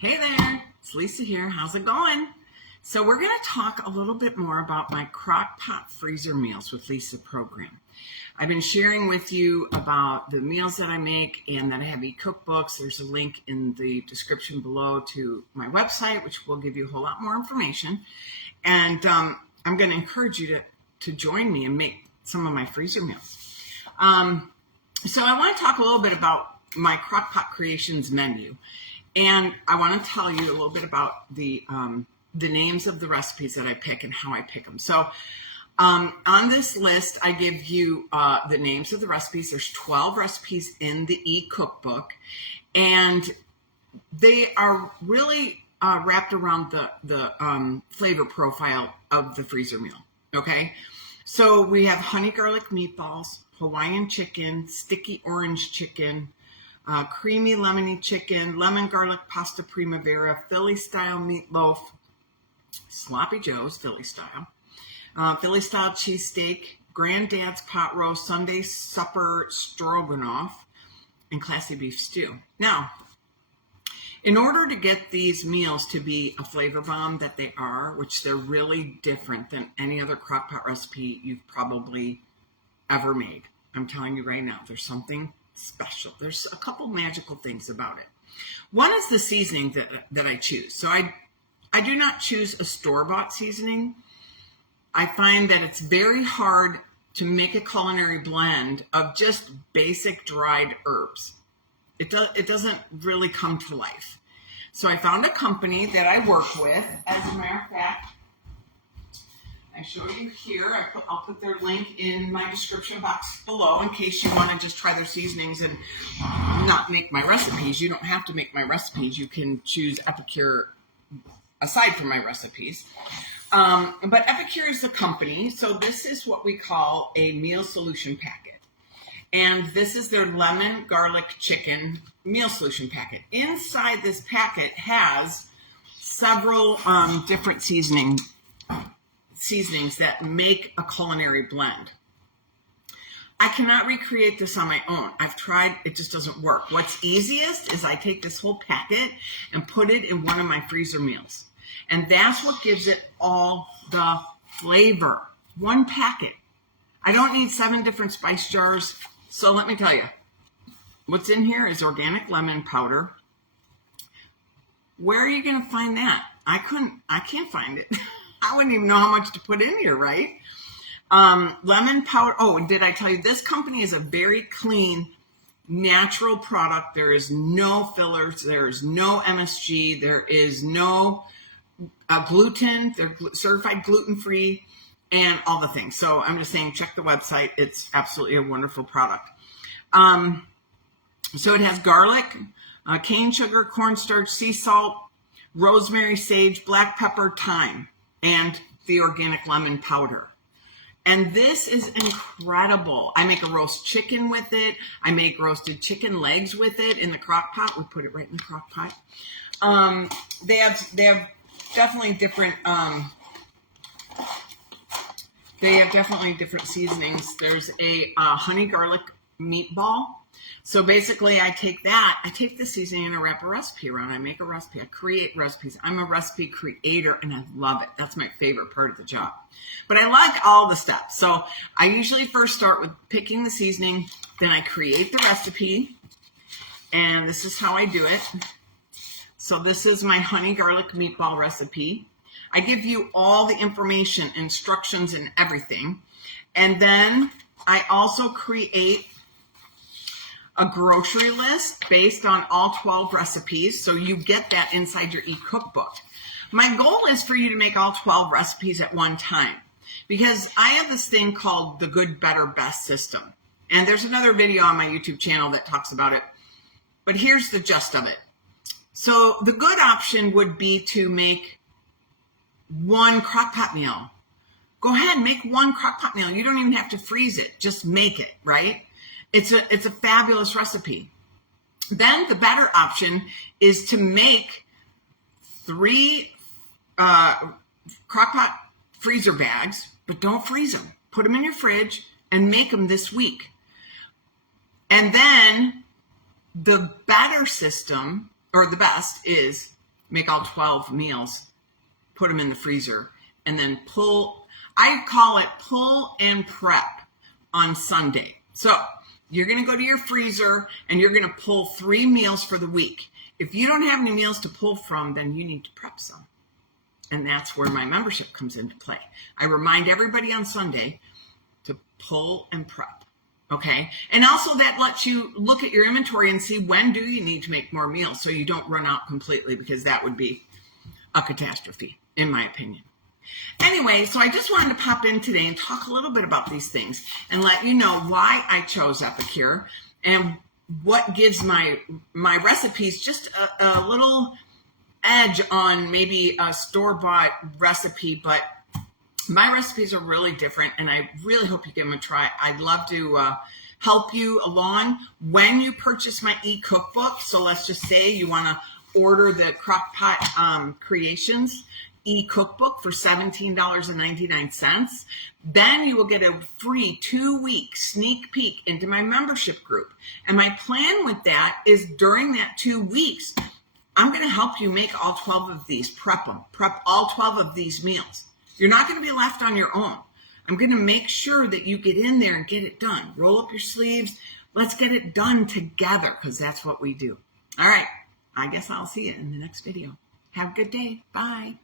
Hey there, it's Lisa here. How's it going? So we're going to talk a little bit more about my Crock-Pot freezer meals with Lisa program. I've been sharing with you about the meals that I make and that I have e-cookbooks. There's a link in the description below to my website, which will give you a whole lot more information. And I'm going to encourage you to join me and make some of my freezer meals. So I want to talk a little bit about my Crock-Pot Creations menu. And I want to tell you a little bit about the names of the recipes that I pick and how I pick them. So on this list, I give you the names of the recipes. There's 12 recipes in the e-cookbook, and they are really wrapped around the flavor profile of the freezer meal, okay? So we have honey garlic meatballs, Hawaiian chicken, sticky orange chicken, creamy lemony chicken, lemon garlic pasta primavera, Philly style meatloaf, sloppy joes, Philly style cheesesteak, granddad's pot roast, Sunday supper stroganoff, and classy beef stew. Now, in order to get these meals to be a flavor bomb that they are, which they're really different than any other crock-pot recipe you've probably ever made. I'm telling you right now, there's something special. There's a couple magical things about it. One is the seasoning that I choose. So I do not choose a store-bought seasoning. I find that it's very hard to make a culinary blend of just basic dried herbs. It doesn't really come to life. So I found a company that I work with. As a matter of fact, I show you here. I'll put their link in my description box below in case you want to just try their seasonings and not make my recipes. You don't have to make my recipes. You can choose Epicure aside from my recipes. But Epicure is the company. So this is what we call a meal solution packet. And this is their lemon garlic chicken meal solution packet. Inside this packet has several different seasonings that make a culinary blend. I cannot recreate this on my own. I've tried, it just doesn't work. What's easiest is I take this whole packet and put it in one of my freezer meals. And that's what gives it all the flavor. One packet. I don't need 7 different spice jars. So let me tell you, what's in here is organic lemon powder. Where are you going to find that? I can't find it. I wouldn't even know how much to put in here, right? Lemon powder. Oh, and did I tell you, this company is a very clean, natural product. There is no fillers. There is no MSG. There is no gluten. They're certified gluten-free and all the things. So I'm just saying, check the website. It's absolutely a wonderful product. So it has garlic, cane sugar, cornstarch, sea salt, rosemary, sage, black pepper, thyme, and the organic lemon powder. And this is incredible. I make a roast chicken with it. I make roasted chicken legs with it in the crock pot. We put it right in the crock pot. They have definitely different seasonings. There's a honey garlic meatball. So basically I take the seasoning and I wrap a recipe around. I make a recipe. I create recipes. I'm a recipe creator and I love it. That's my favorite part of the job. But I like all the steps. So I usually first start with picking the seasoning. Then I create the recipe. And this is how I do it. So this is my honey garlic meatball recipe. I give you all the information, instructions, and everything. And then I also create a grocery list based on all 12 recipes. So you get that inside your e-cookbook. My goal is for you to make all 12 recipes at one time because I have this thing called the good, better, best system. And there's another video on my YouTube channel that talks about it. But here's the gist of it. So the good option would be to make one crock-pot meal. Go ahead and make one crock-pot meal. You don't even have to freeze it. Just make it, right? It's a fabulous recipe. Then the better option is to make 3 crock-pot freezer bags, but don't freeze them. Put them in your fridge and make them this week. And then the better system, or the best, is make all 12 meals, put them in the freezer, and then I call it pull and prep on Sunday. So you're going to go to your freezer and you're going to pull 3 meals for the week. If you don't have any meals to pull from, then you need to prep some. And that's where my membership comes into play. I remind everybody on Sunday to pull and prep. Okay. And also that lets you look at your inventory and see when do you need to make more meals so you don't run out completely, because that would be a catastrophe, in my opinion. Anyway, so I just wanted to pop in today and talk a little bit about these things and let you know why I chose Epicure and what gives my recipes just a little edge on maybe a store-bought recipe, but my recipes are really different, and I really hope you give them a try. I'd love to help you along when you purchase my e-cookbook. So let's just say you want to order the Crockpot Creations e-cookbook for $17.99. Then you will get a free 2-week sneak peek into my membership group. And my plan with that is during that 2 weeks, I'm going to help you make all 12 of these, prep all 12 of these meals. You're not going to be left on your own. I'm going to make sure that you get in there and get it done. Roll up your sleeves. Let's get it done together, because that's what we do. All right. I guess I'll see you in the next video. Have a good day. Bye.